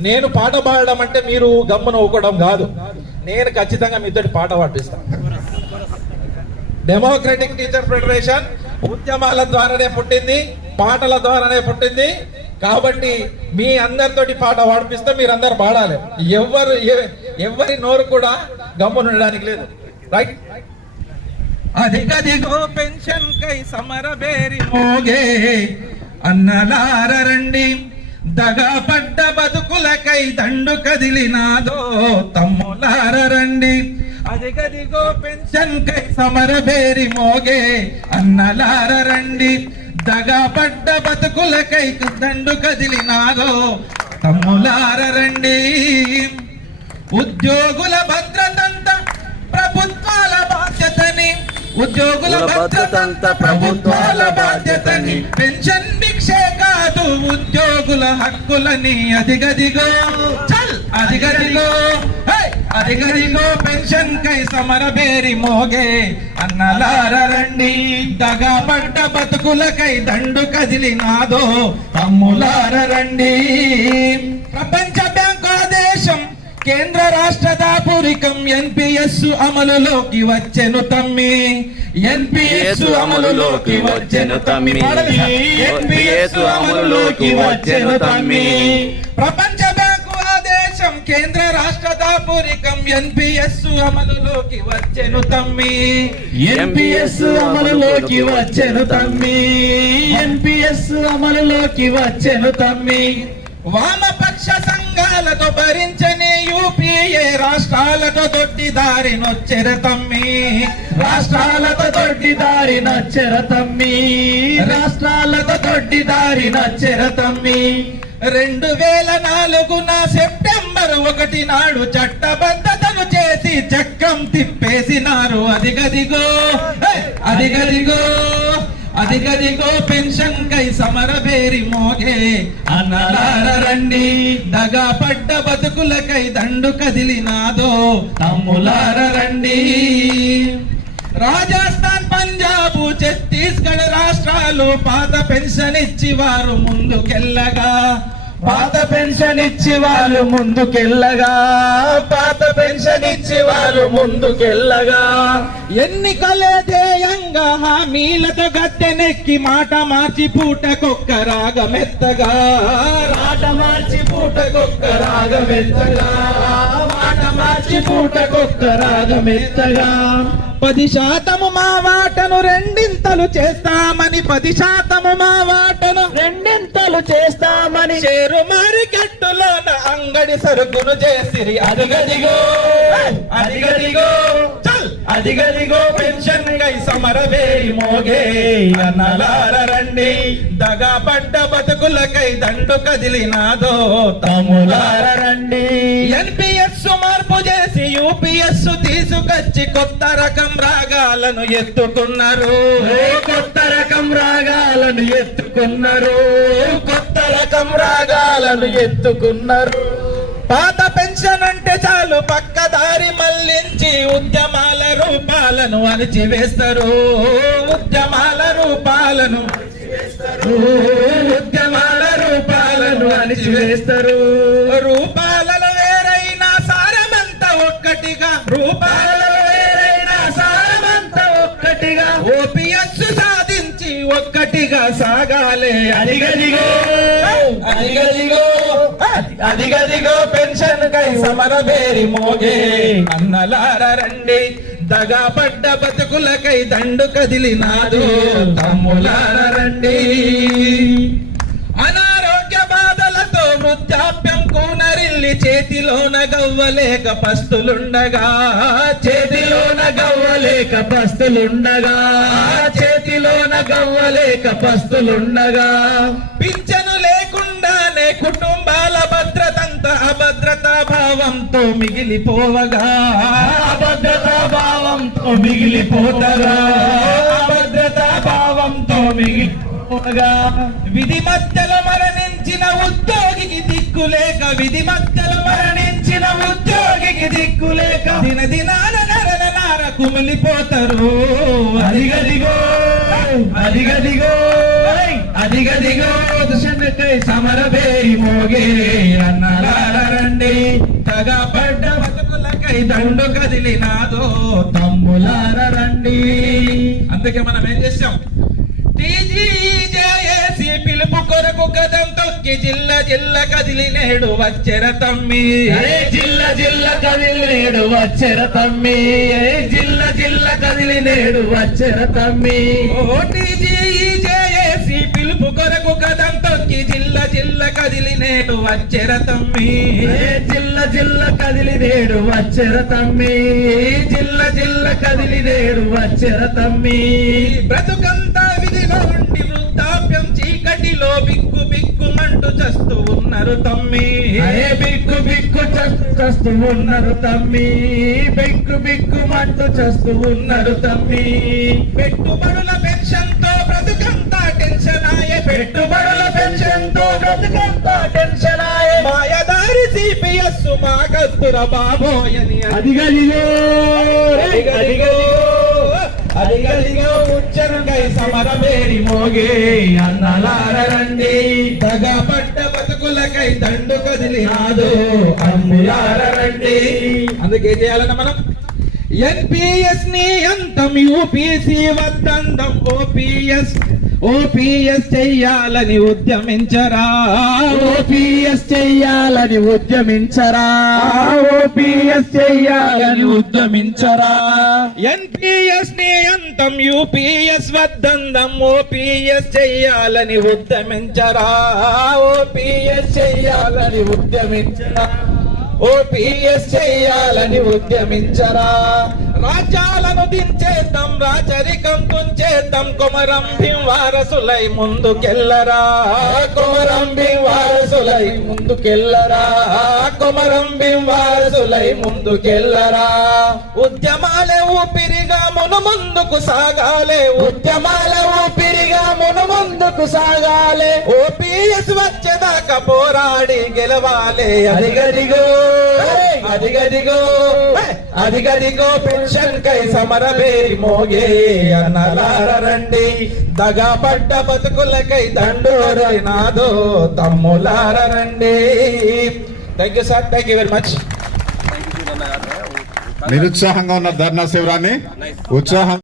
నేను పాట పాడడం అంటే మీరు గమ్మున ఊకోవడం కాదు. నేను ఖచ్చితంగా మీతో పాట పాడిస్తాను డెమోక్రటిక్ టీచర్ ఫెడరేషన్ ఉద్యమాల ద్వారానే పుట్టింది పాటల ద్వారానే పుట్టింది. కాబట్టి మీ అందరితోటి పాట పాడిపిస్తే మీరు అందరు పాడాలి. ఎవరు ఎ- ఎవరి నోరు కూడా గమ్మునుండడానికి లేదు. రైట్ అధికదిగో పెన్షన్ కై సమరబేరి మోగే. అన్నలార రండి దగా పడ్డ బతుకులకై దండు కదిలినాదో తమ్ములార రండి. అధికదిగో పెన్షన్ కై సమరబేరి మోగే అన్నలార రండి. దగా పడ్డ బతుకులకై దండు కదిలినాదో తమ్ములార రండి. ఉద్యోగుల భద్రతంతా ప్రభుత్వాల బాధ్యతని. ఉద్యోగుల భద్రతంతా ప్రభుత్వాల బాధ్యతని. పెన్షన్ ఉద్యోగుల హక్కులని అదిగదిగో చల్! అదిగదిగో! అదిగదిగో పెన్షన్ కై సమరబేరి మోగే. అన్నలార రండి. దగా పడ్డ బతుకులకై దండు కదిలినాదో. తమ్ములార రండి. ప్రపంచ బ్యాంకు ఆదేశం. కేంద్ర రాష్ట్ర దాపురికం. ఎన్పిఎస్ అమలులోకి వచ్చెను తమ్మి. ఎన్పిఎస్ అమలులోకి వచ్చెను తమ్మి. ఎన్పిఎస్ అమలులోకి వచ్చెను తమ్మి. ప్రపంచ బ్యాంకు ఆదేశం కేంద్ర రాష్ట్ర దాపురికం ఎన్పిఎస్ అమలులోకి వచ్చెను తమ్మి. ఎన్పిఎస్ అమలులోకి వచ్చెను తమ్మి. ఎన్పిఎస్ అమలులోకి వచ్చెను తమ్మి. వామపక్ష సంఘాలతో భరించని యూపీఏ రాష్ట్రాలతో దొడ్డి దారినొచ్చెర తమ్మి. రాష్ట్రాలతో దొడ్డి దారి నచ్చెర తమ్మి. రాష్ట్రాలతో దొడ్డి దారి నచ్చెర తమ్మి. రెండు వేల నాలుగున సెప్టెంబర్ ఒకటి నాడు చట్టబద్ధతను చేసి చక్రం తిప్పేసినారు! అదిగదిగో. అదిగదిగో పెన్షన్ కై సమరబేరి మోగే. అన్నలార రండి దగా పడ్డ బతుకులకై దండు కదిలినాదో. తమ్ములార రండి. రాజస్థాన్ పంజాబ్ ఛత్తీస్గఢ్ రాష్ట్రాలు పాత పెన్షన్ ఇచ్చి వారు ముందుకెళ్ళగా. పాత పెన్షన్ ఇచ్చి వాళ్ళు ముందుకెళ్ళగా పాత పెన్షన్ ఇచ్చి వాళ్ళు ముందుకెళ్ళగా. ఎన్నికలే ధ్యేయంగా హామీలతో గద్దెనెక్కి మాట మార్చి పూటకొక్క రాగమెత్తగా. మాట మార్చి పూటకొక్క రాగమెత్తగా. మాట పూటకొక్క రాగమెత్తగా పది శాతము మా వాటను రెండింతలు చేస్తామని పది శాతము మా వాటను రెండింతలు చేస్తామని చేరు మార్కెట్టులోన అంగడి సరుకును చేసిరి. అదిగదిగో అదిగదిగో చల్. అదిగదిగో పెన్షన్ గై సమరవేరి మోగే. అన్నలార రండి దగా పడ్డ బతుకులకై దండు కదిలినాదో తమ్ములార రండి. ఎన్పిఎస్ మార్పు చేసి యూపీఎస్ తీసుకొచ్చి కొత్త రకం రాగాలను ఎత్తుకున్నారు. కొత్త రకం రాగాలను ఎత్తుకున్నారు. కొత్త రకం రాగాలను ఎత్తుకున్నారు. పాత పెన్షన్ అంటే చాలు పక్క దారి మళ్ళించి ఉద్యమాల రూపాలను అణిచివేస్తారు. ఉద్యమాల రూపాలను ఉద్యమాల రూపాలను అణిచివేస్తారు. సారమంత ఒక్కటిగా. రూపాలలో సారమంత ఒక్కటిగా. ఓపీఎస్ సాధించి ఒక్కటిగా సాగాలే. అదిగదిగో. అదిగదిగో. అదిగదిగో పెన్షన్ కై సమరబేరి మోగే. అన్నలార రండి. దగా పడ్డ బతుకులకై దండు కదిలినాదు. తమ్ములార రండి. వృద్ధాప్యం కూనరిల్లి చేతిలోన గవ్వలేక పస్తులుండగా. చేతిలోన గవ్వలేక పస్తులుండగా. చేతిలోన గవ్వలేక పస్తులుండగా. పింఛను లేకుండానే కుటుంబాల భద్రతంత అభద్రతా భావంతో మిగిలిపోవగా. అభద్రతా భావంతో మిగిలిపోతగా. అభద్రతా భావంతో మిగిలిపోగా విధి మధ్యలో మరణించిన ఉద్యోగికి దిక్కులేక విధి మధ్యలో మరణించిన ఉద్యోగికి దిక్కులేక దిన దినాల నరల నార కుమిలిపోతారు. అదిగదిగో అదిగదిగో అదిగదిగో దుశనకై సమరవేరి మోగే. అన్నలారండి తగబడ్డ బతుకులకై దండు కదిలినాదో. తమ్ములారండి అందుకే మనం ఏం చేసాం తొక్కి జిల్ల జిల్ల కదిలి నేడు వచ్చెర తమ్మి అరే జిల్ల జిల్ల కదిలి నేడు వచ్చెర తమ్మి ఏ జిల్ల జిల్ల కదిలి నేడు వచ్చెర తమ్మి ఓ టీజీజేఏసీ పిలుపు కొరకు గదం తొక్కి జిల్ల జిల్ల కదిలి నేడు వచ్చెర తమ్మి ఏ జిల్ల జిల్ల కదిలి నేడు వచ్చెర తమ్మి జిల్ల జిల్ల కదిలి నేడు వచ్చెర తమ్మి బ్రతుకంతా విధిలో ఉండి వృద్ధాప్యం చీకటిలో బిక్కు బిక్కుమంటూ చస్తూ ఉన్నారు తమ్మి. అరే బిక్కు బిక్కు చస్తు ఉన్నారు తమ్మి. బిక్కు బిక్కు మంటూ చస్తూ ఉన్నారు తమ్మి. పెట్టుబడుల పెన్షన్తో బ్రతుకంతా టెన్షన్ ఆయే. పెట్టుబడుల పెన్షన్తో బ్రతుకంతా టెన్షన్ ఆయే. మాయదారి సిపిఎస్ మా కత్తుర బాబోయని అదిగదిగో. అదిగదిగో. అదిగదిగో ముచ్చరుకై సమరమేరి మోగే అన్నలారండి తగ పట్ట బతుకులకై దండు కదిలి రాదు అమ్ములారండి అందుకే చేయాలన్న మనం ఎన్పిఎస్ని అంతం యూపీసీ వద్దందం ఓపీఎస్ ఓపీఎస్ చెయ్యాలని ఉద్యమించరా? ఓపీఎస్ చెయ్యాలని ఉద్యమించరా? ఓపీఎస్ చెయ్యాలని ఉద్యమించరా? ఎన్పిఎస్ని అంతం యూపీఎస్ వద్దందం ఓపీఎస్ చెయ్యాలని ఉద్యమించరా? ఓపీఎస్ చెయ్యాలని ఉద్యమించరా? ఓపీఎస్ చెయ్యాలని ఉద్యమించరా? రాజ్యాలను దించేద్దాం రాచరికం తుంచేద్దాం. కొమరం భీం వారసులై ముందుకెళ్ళరా. కొమరం భీం వారసులై ముందుకెళ్ళరా. కొమరం భీం వారసులై ముందుకెళ్ళరా. ఉద్యమాలే ఊపిరిగా మును ముందుకు సాగాలే. మును ముందుకు సాగాలే. ఓపీఎస్ వచ్చేదాకా పోరాడి గెలవాలే. అదిగదిగో అదిగదిగో అదిగదిగో పెన్షన్ కై సమరబేరి మోగే అన్నలార రండి. దగా పడ్డ బతుకులకై దండోరై నాదో తమ్ములార రండి. Thank you sir thank you very much నిరుత్సాహంగా ఉన్న ధర్నా శిబిరాన్ని ఉత్సాహం